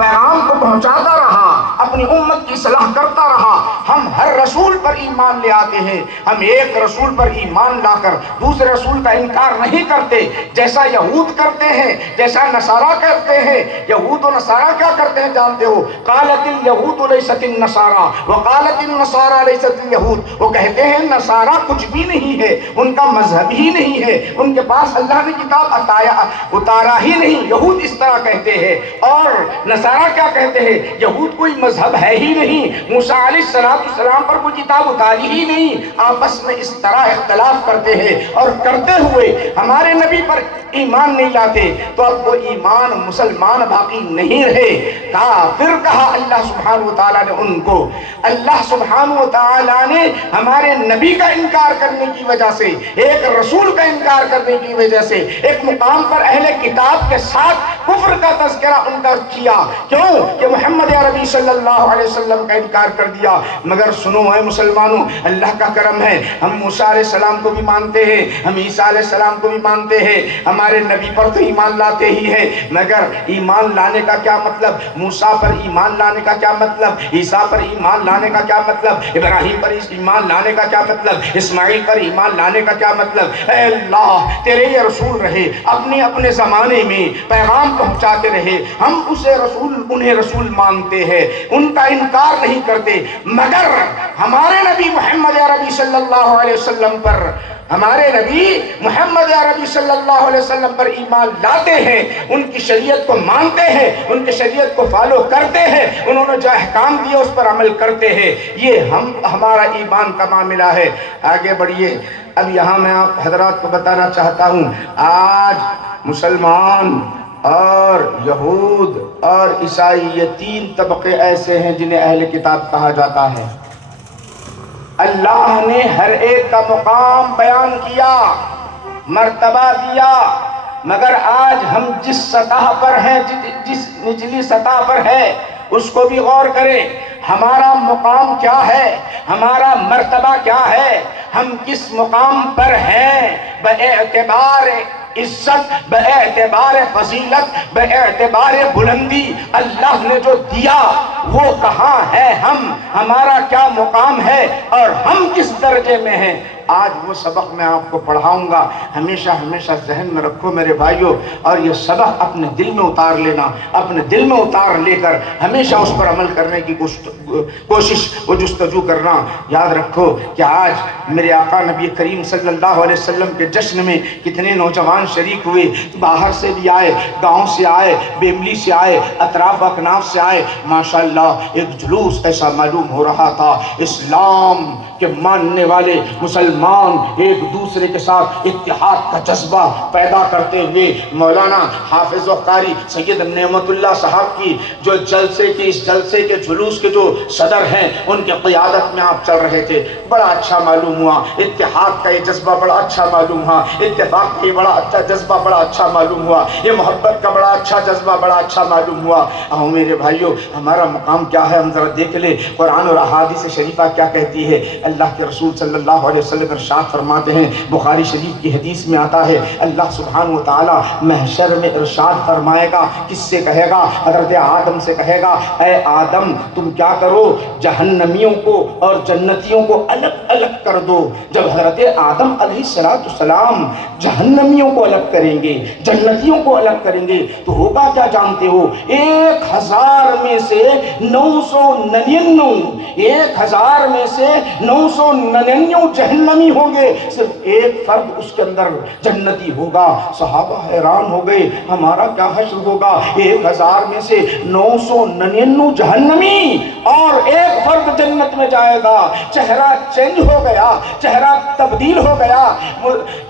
پیغام کو پہنچاتا رہا، اپنی امت کی اصلاح کرتا رہا۔ ہم ہر رسول پر ایمان لے آتے ہیں، ہم ایک رسول پر ایمان لا کر دوسرے رسول کا انکار نہیں کرتے، جیسا یہود کرتے ہیں، جیسا نصارہ کرتے ہیں۔ یہود و نصارہ کیا کرتے ہیں جانتے ہو؟ قالت الیہود لیست النصارى وقالت النصارى لیست الیہود۔ وہ کہتے ہیں نصارہ کچھ بھی نہیں ہے، ان کا مذہب ہی نہیں ہے، ان کے پاس اللہ نے کتاب اتارا ہی نہیں۔ یہود اس طرح کہتے ہیں، اور نصارہ کیا کہتے ہیں؟ یہود کوئی مذہب ہے ہی نہیں، موسیٰ علیہ السلام پر کوئی کتاب اتاری ہی نہیں۔ آپس میں اس طرح اختلاف کرتے ہیں، اور کرتے ہوئے ہمارے نبی پر ایمان نہیں لاتے، تو اب وہ ایمان مسلمان باقی نہیں رہے، کافر کہا اللہ سبحانہ وتعالیٰ نے ان کو۔ اللہ سبحانہ وتعالیٰ نے ہمارے نبی کا انکار کرنے کی وجہ سے، ایک رسول کا انکار کرنے کی وجہ سے، ایک مقام پر اہل کتاب کے ساتھ کفر کا تذکرہ ان کا کیا۔ کیوں کہ محمد عربی صلی اللہ علیہ وسلم کا انکار کر دیا۔ مگر سنو اے مسلمانوں، اللہ کا کرم ہے، ہم موسیٰ علیہ السلام کو بھی مانتے ہیں، ہم عیسیٰ علیہ السلام کو بھی مانتے ہیں، ہمارے نبی پر تو ایمان لاتے ہی ہیں۔ مگر ایمان لانے کا کیا مطلب؟ موسیٰ پر ایمان لانے کا کیا مطلب؟ عیسیٰ پر ایمان لانے کا کیا مطلب؟ ابراہیم پر ایمان لانے کا کیا مطلب؟ اسماعیل پر ایمان لانے کا کیا مطلب؟ اے اللہ، تیرے یہ رسول رہے، اپنے اپنے زمانے میں پیغام پہنچاتے رہے، ہم انہیں رسول مانتے ہیں، ان کا انکار نہیں کرتے۔ مگر ہمارے نبی محمد عربی صلی اللہ علیہ وسلم پر، ہمارے نبی محمد عربی صلی اللہ علیہ وسلم پر ایمان لاتے ہیں، ان کی شریعت کو مانتے ہیں، ان کی شریعت کو فالو کرتے ہیں، انہوں نے جو احکام دیے اس پر عمل کرتے ہیں۔ یہ ہمارا ایمان کا معاملہ ہے۔ آگے بڑھیے۔ اب یہاں میں آپ حضرات کو بتانا چاہتا ہوں، آج مسلمان اور یہود اور عیسائی، یہ تین طبقے ایسے ہیں جنہیں اہل کتاب کہا جاتا ہے۔ اللہ نے ہر ایک کا مقام بیان کیا، مرتبہ دیا، مگر آج ہم جس سطح پر ہیں، جس نچلی سطح پر ہے، اس کو بھی غور کریں۔ ہمارا مقام کیا ہے؟ ہمارا مرتبہ کیا ہے؟ ہم کس مقام پر ہیں؟ باعتبار عزت، باعتبار فضیلت، باعتبار بلندی، اللہ نے جو دیا وہ کہاں ہے؟ ہمارا کیا مقام ہے اور ہم کس درجے میں ہیں؟ آج وہ سبق میں آپ کو پڑھاؤں گا، ہمیشہ ہمیشہ ذہن میں رکھو میرے بھائیوں، اور یہ سبق اپنے دل میں اتار لینا، اپنے دل میں اتار لے کر ہمیشہ اس پر عمل کرنے کی کوشش و جستجو کرنا۔ یاد رکھو کہ آج میرے آقا نبی کریم صلی اللہ علیہ وسلم کے جشن میں کتنے نوجوان شریک ہوئے، باہر سے بھی آئے، گاؤں سے آئے، بیملی سے آئے، اطراف اکناف سے آئے۔ ماشاءاللہ ایک جلوس ایسا معلوم ہو رہا تھا، اسلام کے ماننے والے مسلمان ایک دوسرے کے ساتھ اتحاد کا جذبہ پیدا کرتے ہوئے مولانا حافظ و قاری سید نعمت اللہ صاحب کی جو اس جلسے کے جلوس کے جو صدر ہیں، ان کے قیادت میں آپ چل رہے تھے۔ بڑا اچھا معلوم ہوا، اتحاد کا یہ جذبہ بڑا اچھا معلوم ہوا، اتفاق کا یہ بڑا اچھا جذبہ بڑا اچھا معلوم ہوا، یہ محبت کا بڑا اچھا جذبہ بڑا اچھا معلوم ہوا۔ آؤ میرے بھائیوں، ہمارا مقام کیا ہے ہم ذرا دیکھ لیں۔ قرآن اور احادیث شریفہ کیا کہتی ہے؟ اللہ کے رسول صلی اللہ علیہ وسلم ارشاد فرماتے ہیں، بخاری شریف کی حدیث میں آتا ہے، اللہ سبحانہ و تعالی محشر میں ارشاد فرمائے گا، کس سے کہے گا؟ حضرت آدم سے کہے گا، اے آدم تم کیا کرو، جہنمیوں کو اور جنتیوں کو الگ الگ کر دو۔ جب حضرت آدم علیہ السلام جہنمیوں کو الگ کریں گے، جنتیوں کو الگ کریں گے، تو ہوگا کیا جانتے ہو؟ 1000 میں سے 999، 1000 میں سے 999 جہنمی ہوں گے، صرف ایک فرد اس کے اندر جنتی ہوگا۔ صحابہ حیران ہو گئے، ہمارا کیا حشر ہوگا؟ 1000 میں سے 999 جہنمی اور ایک فرد جنت میں جائے گا۔ چہرہ چینج ہو گیا، چہرہ تبدیل ہو گیا،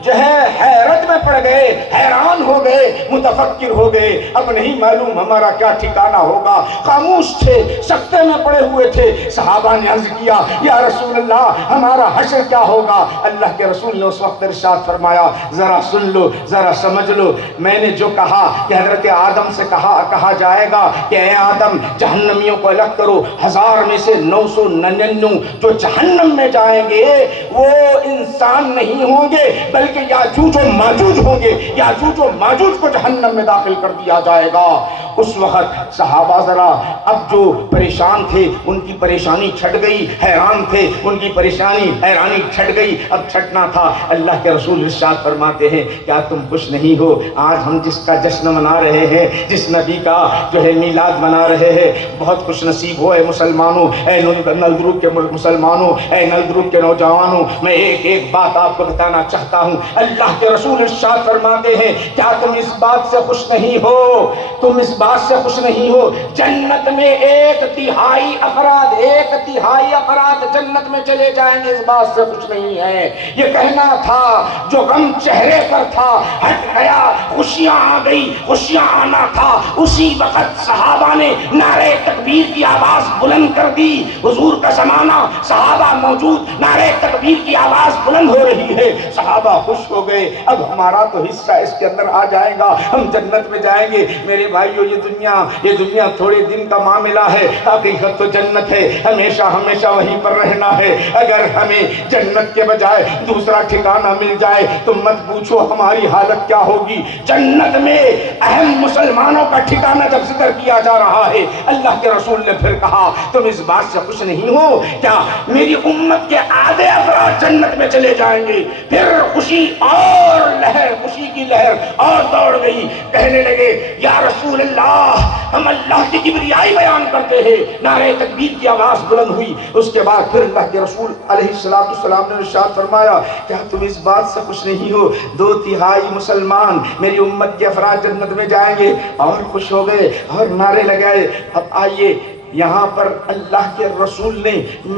جو ہے حیرت میں پڑ گئے، حیران ہو گئے، متفکر ہو گئے، اب نہیں معلوم ہمارا کیا ٹھکانہ ہوگا۔ خاموش تھے، سکتے میں پڑے ہوئے تھے۔ صحابہ نے عرض کیا، یا رسول اللہ ہمارا حشر کیا ہوگا؟ ہوگا۔ اللہ کے رسول نے اس وقت ارشاد فرمایا ذرا سن لو، ذرا سمجھ لو، میں نے جو کہا کہ حضرت آدم سے کہا جائے گا کہ اے آدم جہنمیوں کو الگ کرو، 1000 میں سے 999 جو جہنم میں جائیں گے وہ انسان نہیں ہوں گے بلکہ یاجوج و ماجوج ہوں گے، یاجوج و ماجوج کو جہنم میں داخل کر دیا جائے گا۔ اس وقت صحابہ ذرا اب جو پریشان تھے ان کی پریشانی چھٹ گئی، حیران تھے ان کی پریشانی حیرانی چھٹ گئی، اب چھٹنا تھا۔ اللہ کے رسول ارشاد فرماتے ہیں کیا تم خوش نہیں ہو؟ آج ہم جس کا جشن منا رہے ہیں، جس نبی کا جو ہے میلاد منا رہے ہیں، بہت خوش نصیب ہو اے مسلمانوں، اے نلدرو کے مسلمانوں، اے نلدرو کے نوجوانوں، میں ایک بات آپ کو بتانا چاہتا ہوں۔ اللہ کے رسول ارشاد فرماتے ہیں کیا تم اس بات سے خوش نہیں ہو؟ تم اس بات سے خوش نہیں ہو جنت میں 1/3 افراد جنت میں چلے جائیں گے، اس بات سے خوش نہیں ہے؟ یہ کہنا تھا جو غم چہرے پر تھا ہٹ گیا، خوشیاں آ گئی، خوشیاں آنا تھا۔ اسی وقت صحابہ نے نعرہ تکبیر کی آواز بلند کر دی، حضور کا زمانہ، صحابہ موجود، نعرہ تکبیر کی آواز بلند ہو رہی ہے، صحابہ خوش ہو گئے، اب ہمارا تو حصہ اس کے اندر آ جائے گا، ہم جنت میں جائیں گے۔ میرے بھائیو یہ دنیا تھوڑے دن کا معاملہ ہے، حقیقت تو جنت ہے، ہمیشہ وہیں پر رہنا ہے۔ اگر ہمیں جنت کے بجائے دوسرا ٹھکانہ مل جائے تو مت پوچھو ہماری حالت کیا ہوگی۔ جنت میں اہم مسلمانوں کا ٹھکانہ جب ذکر کیا جا رہا ہے، اللہ کے رسول نے پھر کہا تم اس بات سے خوش نہیں ہو کیا میری امت کے آدھے افراد جنت میں چلے جائیں گے؟ پھر خوشی کی لہر اور دوڑ گئی، کہنے لگے یا رسول اللہ ہم اللہ کی کبریائی بیان کرتے ہیں۔ نعرہ تکبیر کی آواز بلند ہوئی، اس کے بعد پھر اللہ کے رسول علیہ السلام نے ارشاد فرمایا کیا تم اس بات سے خوش نہیں ہو 2/3 مسلمان میری امت کے افراد جنت میں جائیں گے؟ اور خوش ہو گئے اور نعرے لگائے۔ اب آئیے یہاں پر اللہ کے رسول نے،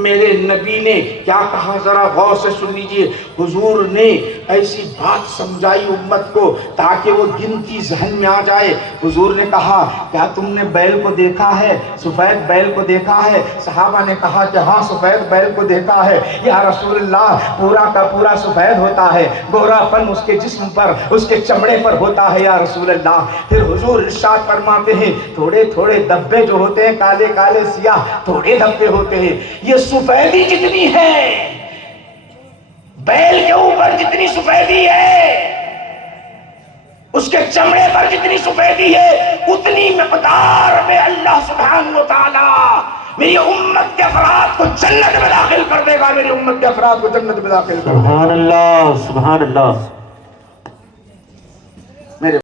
میرے نبی نے کیا کہا ذرا غور سے سن لیجئے۔ حضور نے ایسی بات سمجھائی امت کو تاکہ وہ گنتی ذہن میں آ جائے۔ حضور نے کہا کیا تم نے بیل کو دیکھا ہے؟ سفید بیل کو دیکھا ہے؟ صحابہ نے کہا کہ ہاں سفید بیل کو دیکھا ہے یا رسول اللہ، پورا کا پورا سفید ہوتا ہے، گورا پن اس کے جسم پر، اس کے چمڑے پر ہوتا ہے یا رسول اللہ۔ پھر حضور ارشاد فرماتے ہیں تھوڑے تھوڑے دبے جو ہوتے ہیں، کالے سیاہ تھوڑے دھبے ہوتے ہیں، یہ سفیدی جتنی ہے بیل کے اوپر جتنی سفیدی ہے، اس کے چمڑے پر جتنی سفیدی ہے، اتنی مقدار میں اللہ سبحانہ و تعالی میری امت کے افراد کو جنت میں داخل کر دے گا، میری امت کے افراد کو جنت میں داخل کر دے گا۔ سبحان اللہ، سبحان اللہ۔ میرے